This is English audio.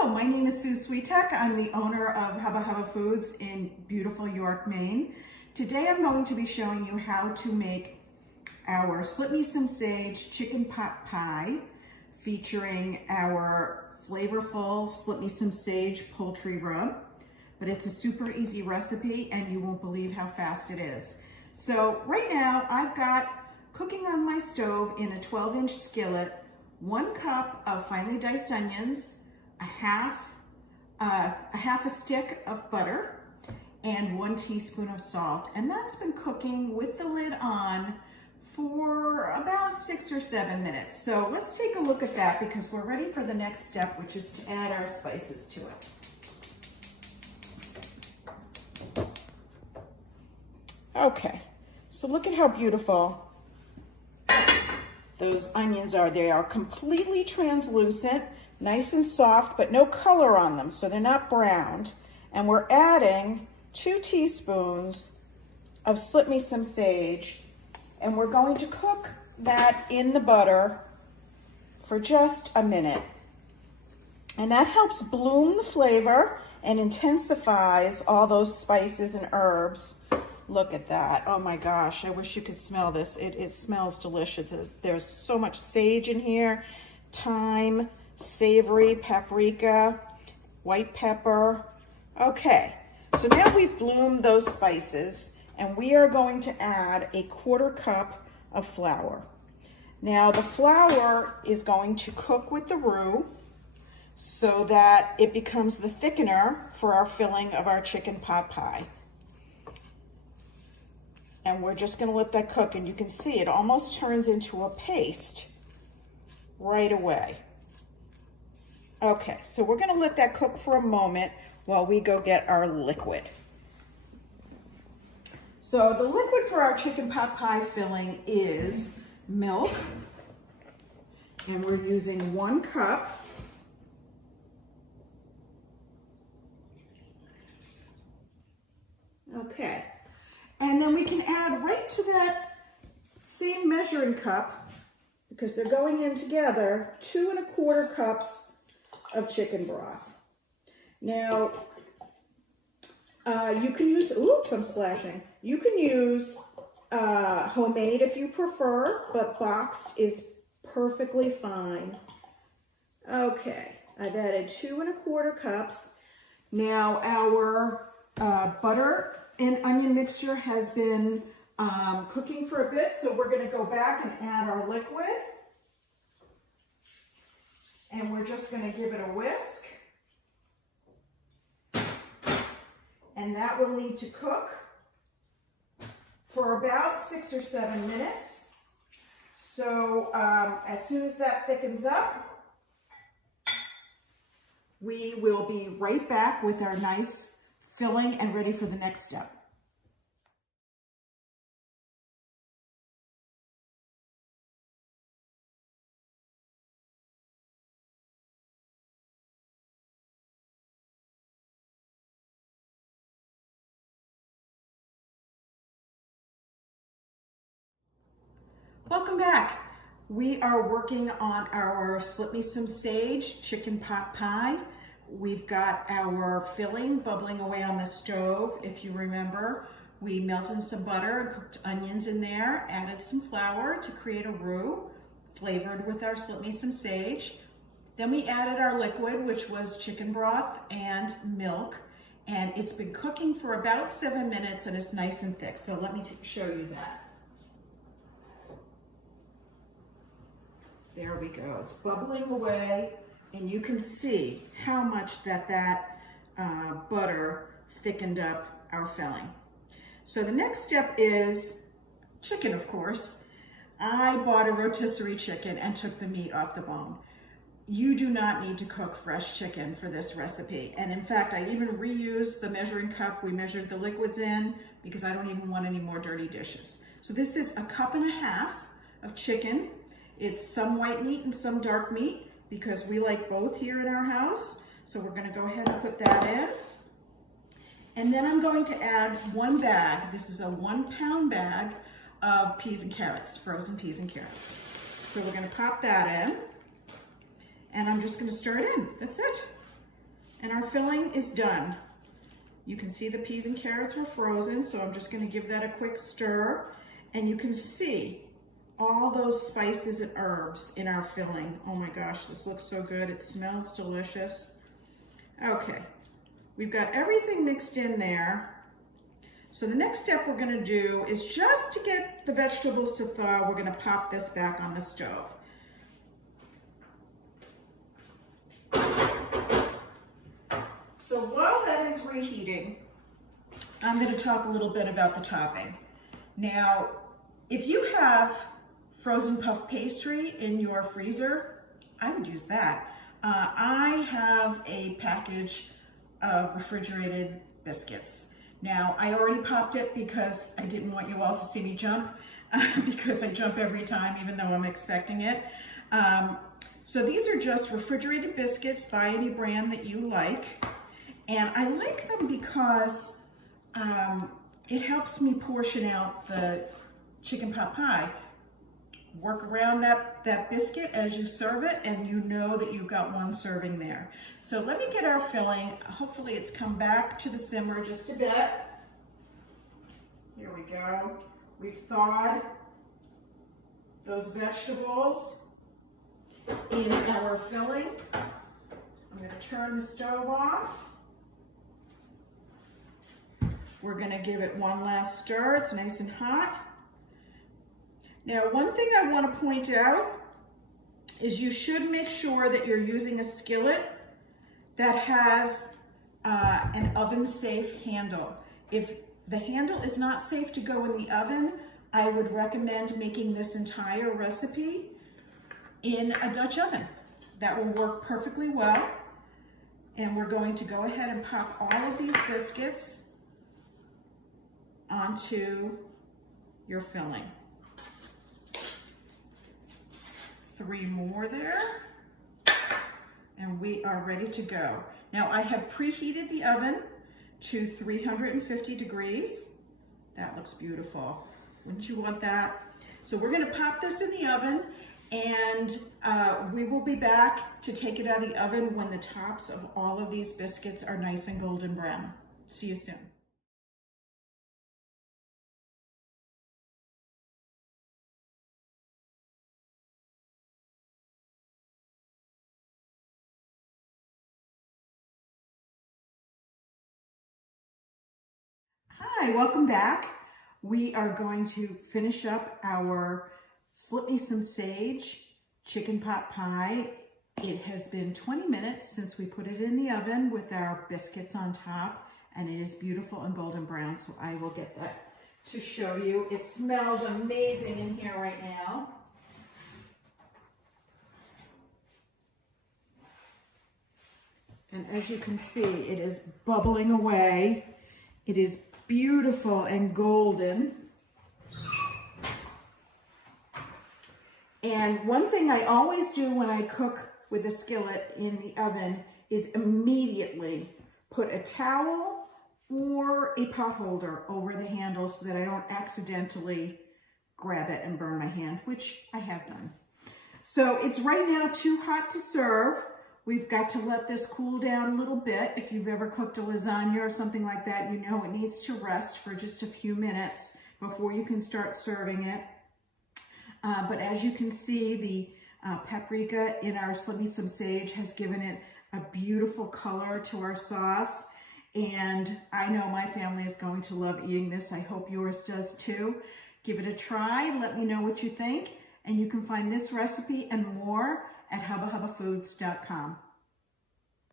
Hello, my name is Sue Sweetek. I'm the owner of Hubba Hubba Foods in beautiful York, Maine. Today I'm going to be showing you how to make our Slip Me Some Sage chicken pot pie featuring our flavorful Slip Me Some Sage poultry rub. But it's a super easy recipe and you won't believe how fast it is. So right now I've got cooking on my stove in a 12-inch skillet 1 cup of finely diced onions, a half a stick of butter, and 1 teaspoon of salt. And that's been cooking with the lid on for about 6 or 7 minutes. So let's take a look at that because we're ready for the next step, which is to add our spices to it. Okay, so look at how beautiful those onions are. They are completely translucent, nice and soft, but no color on them, so they're not browned. And we're adding 2 teaspoons of Slip Me Some Sage, and we're going to cook that in the butter for just a minute. And that helps bloom the flavor and intensifies all those spices and herbs. Look at that. Oh my gosh, I wish you could smell this. It smells delicious. There's so much sage in here, thyme, savory, paprika, white pepper. Okay, so now we've bloomed those spices and we are going to add a 1/4 cup of flour. Now the flour is going to cook with the roux so that it becomes the thickener for our filling of our chicken pot pie. And we're just gonna let that cook, and you can see it almost turns into a paste right away. Okay, so we're gonna let that cook for a moment while we go get our liquid. So the liquid for our chicken pot pie filling is milk, and we're using 1 cup. Okay. And then we can add right to that same measuring cup, because they're going in together, 2 1/4 cups of chicken broth. Now, you can use, oops, I'm splashing. You can use homemade if you prefer, but boxed is perfectly fine. Okay, I've added 2 1/4 cups. Now our butter and onion mixture has been cooking for a bit, so we're going to go back and add our liquid. And we're just going to give it a whisk. And that will need to cook for about 6 or 7 minutes. So as soon as that thickens up, we will be right back with our nice filling and ready for the next step. Welcome back. We are working on our Slip Me Some Sage chicken pot pie. We've got our filling bubbling away on the stove. If you remember, we melted some butter and cooked onions in there, added some flour to create a roux, flavored with our Slip Me Some Sage. Then we added our liquid, which was chicken broth and milk, and it's been cooking for about 7 minutes and it's nice and thick. So let me show you that. There we go, it's bubbling away. And you can see how much that butter thickened up our filling. So the next step is chicken, of course. I bought a rotisserie chicken and took the meat off the bone. You do not need to cook fresh chicken for this recipe. And in fact, I even reused the measuring cup we measured the liquids in because I don't even want any more dirty dishes. So this is 1.5 cups of chicken. It's some white meat and some dark meat, because we like both here in our house. So we're gonna go ahead and put that in. And then I'm going to add 1 bag. This is a 1-pound bag of peas and carrots, frozen peas and carrots. So we're gonna pop that in. And I'm just gonna stir it in, that's it. And our filling is done. You can see the peas and carrots were frozen, so I'm just going to give that a quick stir. And you can see all those spices and herbs in our filling. Oh my gosh, this looks so good. It smells delicious. Okay, we've got everything mixed in there. So the next step we're going to do is, just to get the vegetables to thaw, we're going to pop this back on the stove. So while that is reheating, I'm going to talk a little bit about the topping. Now, if you have frozen puff pastry in your freezer, I would use that. I have a package of refrigerated biscuits. Now, I already popped it because I didn't want you all to see me jump, because I jump every time, even though I'm expecting it. So these are just refrigerated biscuits by any brand that you like. And I like them because it helps me portion out the chicken pot pie. Work around that biscuit as you serve it, and you know that you've got one serving there. So let me get our filling. Hopefully it's come back to the simmer just a bit. Here we go. We've thawed those vegetables in our filling. I'm going to turn the stove off. We're going to give it one last stir. It's nice and hot. Now, one thing I want to point out is you should make sure that you're using a skillet that has an oven-safe handle. If the handle is not safe to go in the oven, I would recommend making this entire recipe in a Dutch oven. That will work perfectly well. And we're going to go ahead and pop all of these biscuits onto your filling. 3 more there, and we are ready to go. Now, I have preheated the oven to 350 degrees. That looks beautiful. Wouldn't you want that? So we're going to pop this in the oven, and we will be back to take it out of the oven when the tops of all of these biscuits are nice and golden brown. See you soon. Hi, welcome back. We are going to finish up our Slip Me Some Sage chicken pot pie. It has been 20 minutes since we put it in the oven with our biscuits on top, and it is beautiful and golden brown, so I will get that to show you. It smells amazing in here right now. And as you can see, it is bubbling away. It is beautiful and golden. And one thing I always do when I cook with a skillet in the oven is immediately put a towel or a pot holder over the handle so that I don't accidentally grab it and burn my hand, which I have done. So it's right now too hot to serve. We've got to let this cool down a little bit. If you've ever cooked a lasagna or something like that, you know it needs to rest for just a few minutes before you can start serving it. But as you can see, the paprika in our Slip Me Some Sage has given it a beautiful color to our sauce. And I know my family is going to love eating this. I hope yours does too. Give it a try. Let me know what you think. And you can find this recipe and more at HubbaHubbaFoods.com.